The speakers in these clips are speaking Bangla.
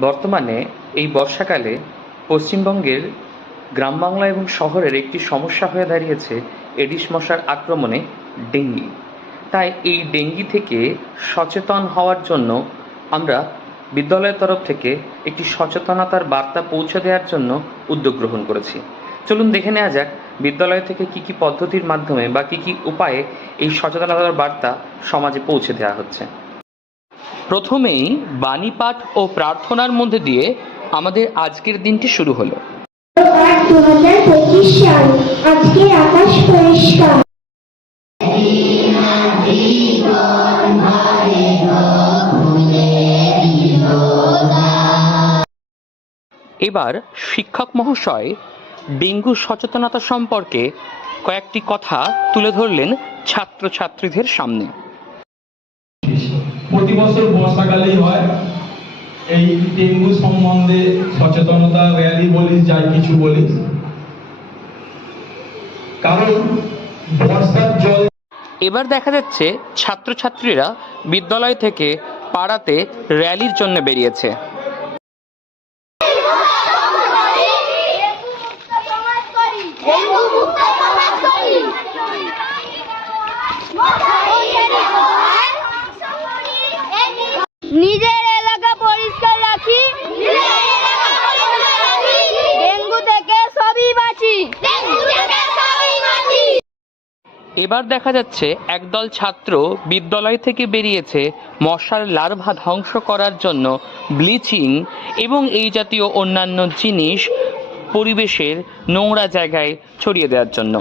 বর্তমানে এই বর্ষাকালে পশ্চিমবঙ্গের গ্রাম বাংলা এবং শহরের একটি সমস্যা হয়ে দাঁড়িয়েছে এডিস মশার আক্রমণে ডেঙ্গি। তাই এই ডেঙ্গি থেকে সচেতন হওয়ার জন্য আমরা বিদ্যালয়ের তরফ থেকে একটি সচেতনতার বার্তা পৌঁছে দেওয়ার জন্য উদ্যোগ গ্রহণ করেছি। চলুন দেখে নেওয়া যাক বিদ্যালয় থেকে কি কি পদ্ধতির মাধ্যমে বা কি কি উপায়ে এই সচেতনতার বার্তা সমাজে পৌঁছে দেওয়া হচ্ছে। প্রথমেই বাণী পাঠ ও প্রার্থনার মধ্যে দিয়ে আমাদের আজকের দিনটি শুরু হলো। সাল আজকে আকাশ পরিষ্কার। এবার শিক্ষক মহাশয় ডেঙ্গু সচেতনতা সম্পর্কে কয়েকটি কথা তুলে ধরলেন ছাত্রছাত্রীদের সামনে। প্রতি বছর বর্ষাকালেই হয়। এই ডেঙ্গু সম্বন্ধে সচেতনতা র্যালি বলিস, যাই কিছু বলিস। কারণ বর্ষার জল এবার দেখা যাচ্ছে ছাত্রছাত্রীরা বিদ্যালয় থেকে পাড়াতে র্যালির জন্য বেরিয়েছে। এবার দেখা যাচ্ছে একদল ছাত্র বিদ্যালয় থেকে বেরিয়েছে মশার লার্ভা ধ্বংস করার জন্য ব্লিচিং এবং এই জাতীয় অন্যান্য জিনিস পরিবেশের নোংরা জায়গায় ছড়িয়ে দেওয়ার জন্য।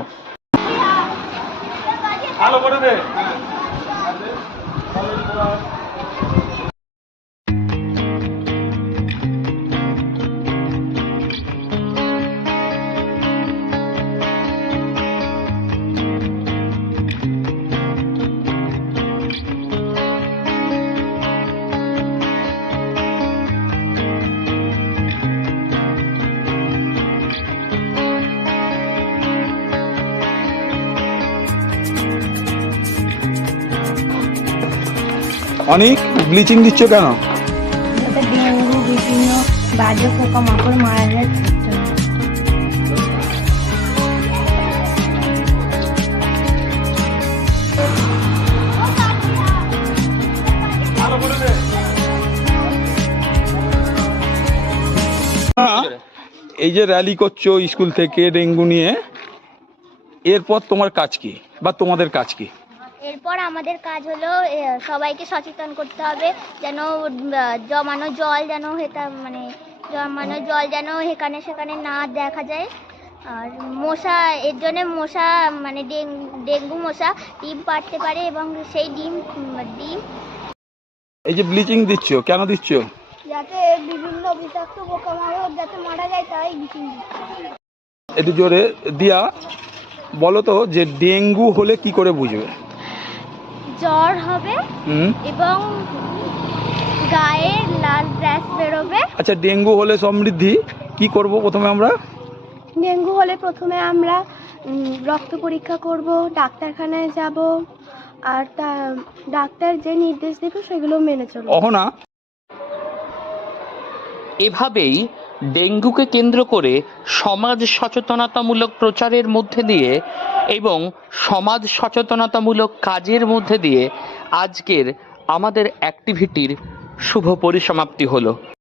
অনেক ব্লিচিং দিচ্ছ কেন? যাতে ডেঙ্গু বিভিন্ন বাজে পোকামাকড় মারা যায়। এই যে র্যালি করছ স্কুল থেকে ডেঙ্গু নিয়ে এরপর তোমার কাজ কি বা তোমাদের কাজ কি? এরপর আমাদের কাজ হলো সবাইকে সচেতন করতে হবে যেন জমানো জল যেন হেতা মানে জমানো জল যেন এখানে সেখানে না দেখা যায়। আর মশা এর জন্যে মশা মানে ডেঙ্গু ডেঙ্গু মশা ডিম পাড়তে পারে এবং সেই ডিম ডিম এই যে ব্লিচিং দিচ্ছ কেন দিচ্ছ? যাতে বিভিন্ন বিষাক্ত পোকামাকড় যাতে মারা যায় তাই বিচিং একটু জোরে দিয়া বলো তো যে ডেঙ্গু হলে কি করে বুঝবে? জ্বর হবে এবং গায়ে লাল র্যাশ বেরোবে। আচ্ছা ডেঙ্গু হলে সমৃদ্ধি কি করব প্রথমে আমরা? ডেঙ্গু হলে প্রথমে আমরা রক্ত পরীক্ষা করব ডাক্তারখানায় যাব আর তা ডাক্তার যে নির্দেশ দেবে সেগুলো মেনে চলব। অহনা এভাবেই ডেঙ্গুকে কেন্দ্র করে সমাজ সচেতনতামূলক প্রচারের মধ্যে দিয়ে এবং সমাজ সচেতনতামূলক কাজের মধ্যে দিয়ে আজকের আমাদের অ্যাক্টিভিটির শুভ পরিসমাপ্তি হলো।